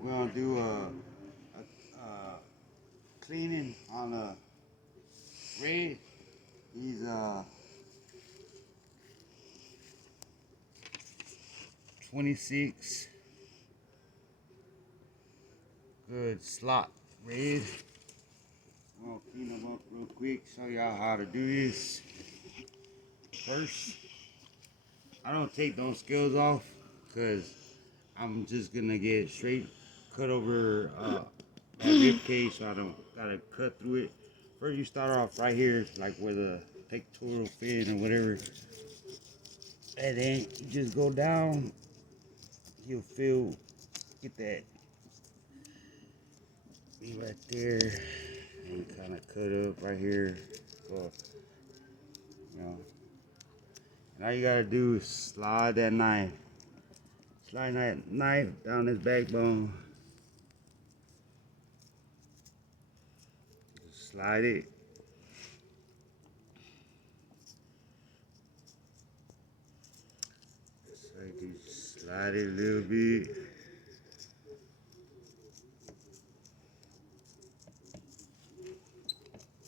We're gonna do a cleaning on a red. He's 26. Good slot red. I'm gonna clean them up real quick. Show y'all how to do this. First, I don't take those scales off because I'm just gonna get straight cut over that rib cage, so I don't gotta cut through it. First, you start off right here, like where the pectoral fin or whatever, and then you just go down. You'll feel, get that meat right there, and kind of cut up right here. So, you know, and all you gotta do is slide that knife. Slide that knife down this backbone. Just slide it. So you just slide it a little bit.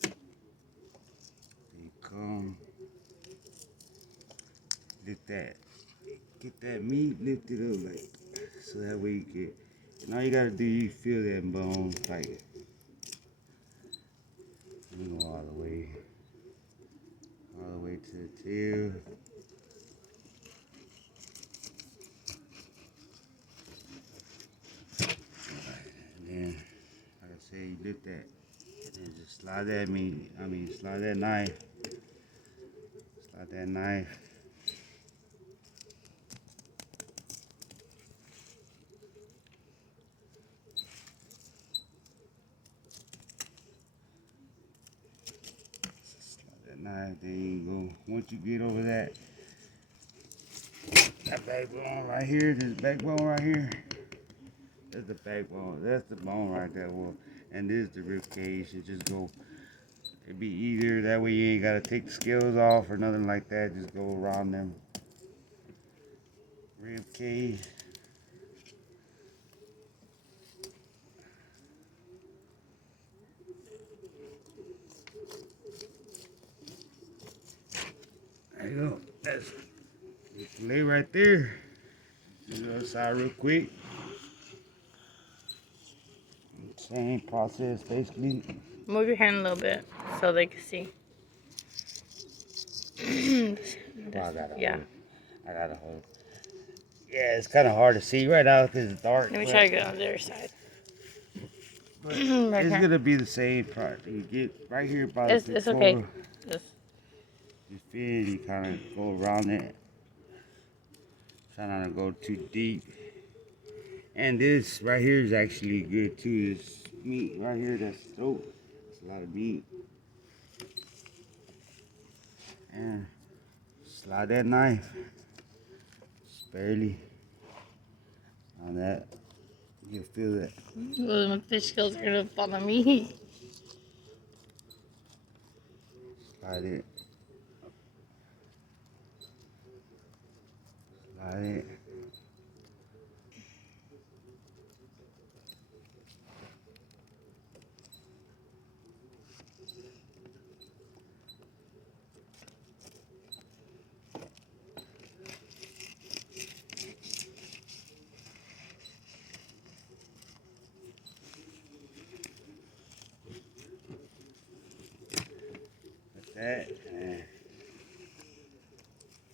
Then you come, lift that, get that meat lifted up like, so that way you get, and all you gotta do, you feel that bone, like, you know, all the way to the tail. And then, like I said, you lift that, and then just slide that meat, slide that knife, slide that knife. Slide that knife, there you go. Once you get over that backbone right here, this backbone right here, that's the backbone. That's the bone right there. Well, and this is the rib cage. It just go. It'd be easier that way. You ain't gotta take the scales off or nothing like that. Just go around them rib cage. There you go. That's lay right there. Do the other side real quick. Same process basically. Move your hand a little bit so they can see. Yeah. I gotta hold. Yeah, it's kind of hard to see right now because it's dark. Let me try to get on the other side. But Right it's here. gonna be the same part. You get right here by the It's okay. You feel, you kind of go around it. Try not to go too deep. And this right here is actually good too. This meat right here, that's throat. It's a lot of meat. And slide that knife. Just barely on that. You'll feel that. Well, the fish scales are gonna fall on me. Slide it. Slide it. Like that. And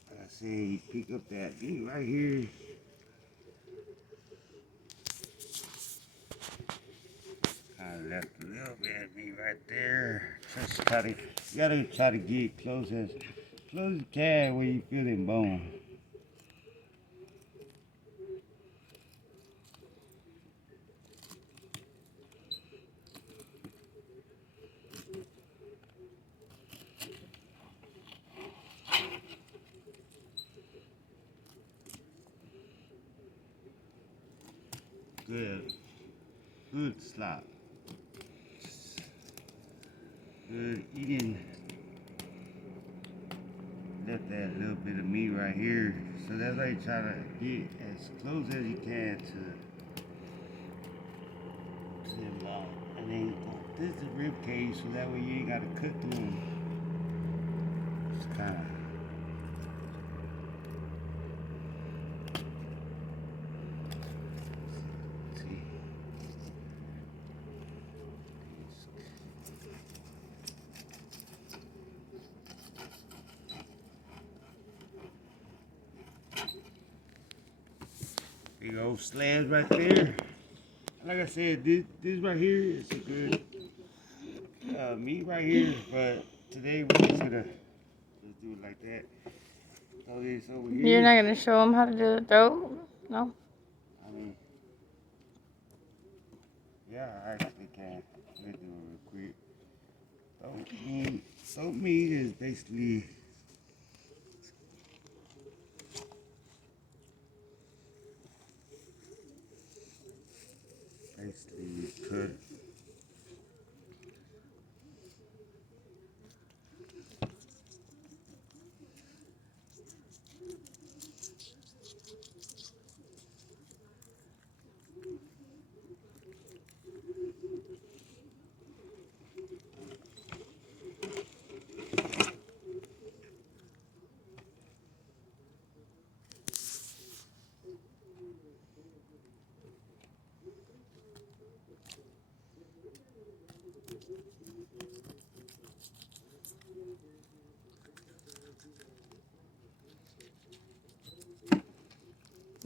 like I said, you pick up that meat right here. I left a little bit of meat right there. Just try to, you gotta try to get close as you can where you feel them bone. Good, good slop. Good eating. Left that little bit of meat right here. So that's why you try to get as close as you can to And then this is the rib cage, so that way you ain't gotta cut through them. It's kind of. See. Big old slabs right there. Like I said, this right here is a good meat right here, but today we're just gonna just do it like that. Throw this over here. You're not gonna show them how to do the throat? No? I mean, yeah, I actually can. Let's do it real quick. Throat meat is basically cut.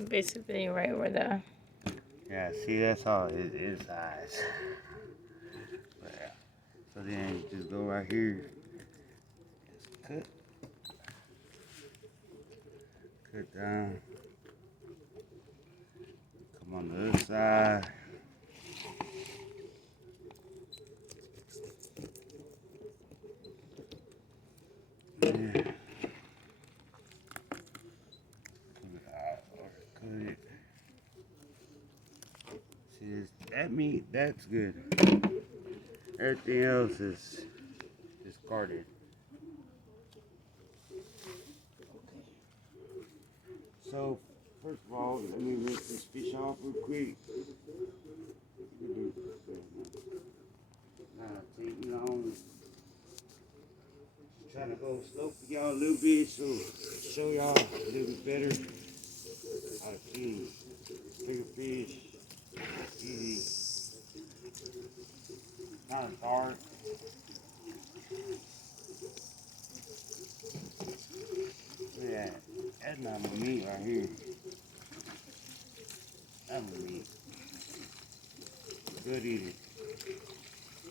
Basically, right where the. Yeah, see, that's all it is size. Yeah. So then you just go right here, just cut down, come on the other side. Yeah. Pull it out or cut it. See, that meat, that's good. Everything else is discarded. So, first of all, let me rinse this fish off real quick. Take me long. Trying to go slow for y'all a little bit, so show y'all a little bit better how to clean bigger fish. Easy. Not as hard. Look at that. That's not my meat right here. That's my meat. Good eating.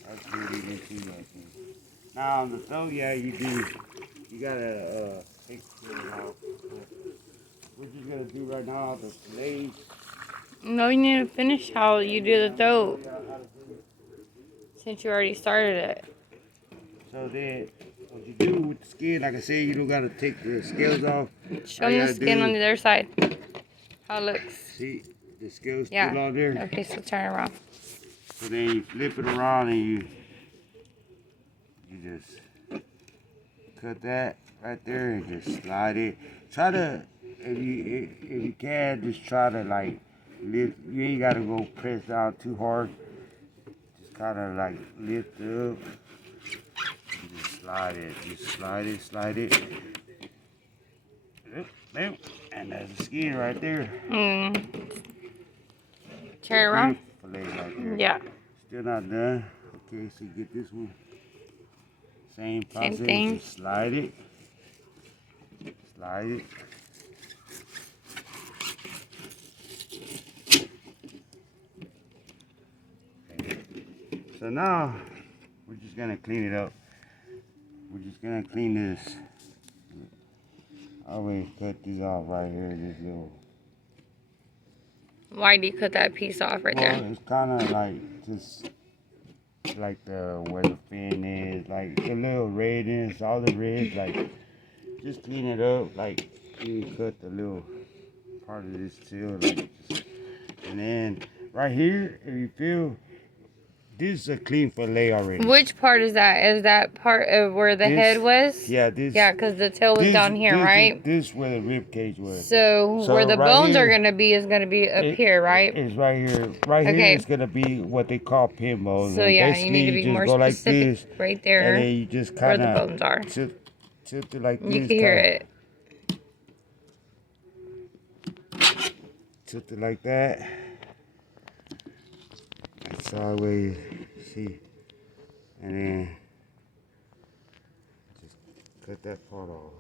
That's good eating too, I think. Now on the throat, yeah, you do. You gotta take the skin off. We're just gonna do right now the fillets. No, you need to finish how you do the throat. Since you already started it. So then, what you do with the skin, like I said, you don't gotta take the scales off. Show me the skin on the other side. How it looks. See, the scales Yeah. still on there. Okay, so turn it around. So then you flip it around and you just cut that right there and just slide it. Try to, if you can, just try to like lift. You ain't gotta go press down too hard. Just kind of like lift it up. You just slide it. Just slide it. Yep. And there's the skin right there. Turn it around. Fillet right there. Yeah. Still not done. Okay, so you get this one. Same process. Same thing. Just slide it. Slide it. Okay. So now we're just gonna clean it up. We're just gonna clean this. I always cut this off right here. This little. Why do you cut that piece off right there? It's kind of like just like the where the fin is, like the little redness, all the reds, like just clean it up, like you cut the little part of this too, like just, and then right here, if you feel this is a clean fillet already. Which part is that? Is that part of where the head was? Yeah, this. Yeah, because the tail was down here, right? This where the rib cage was. So where the right bones here, are gonna be is gonna be up here, right? It's right here. Right Okay. here is gonna be what they call pin bones. So and yeah, basically you need to be just more go like specific this, right there, and then you just where kind the of bones are. tilt it like this. You can hear it. Tilt it like that. That's sideways. See, and then just cut that part off.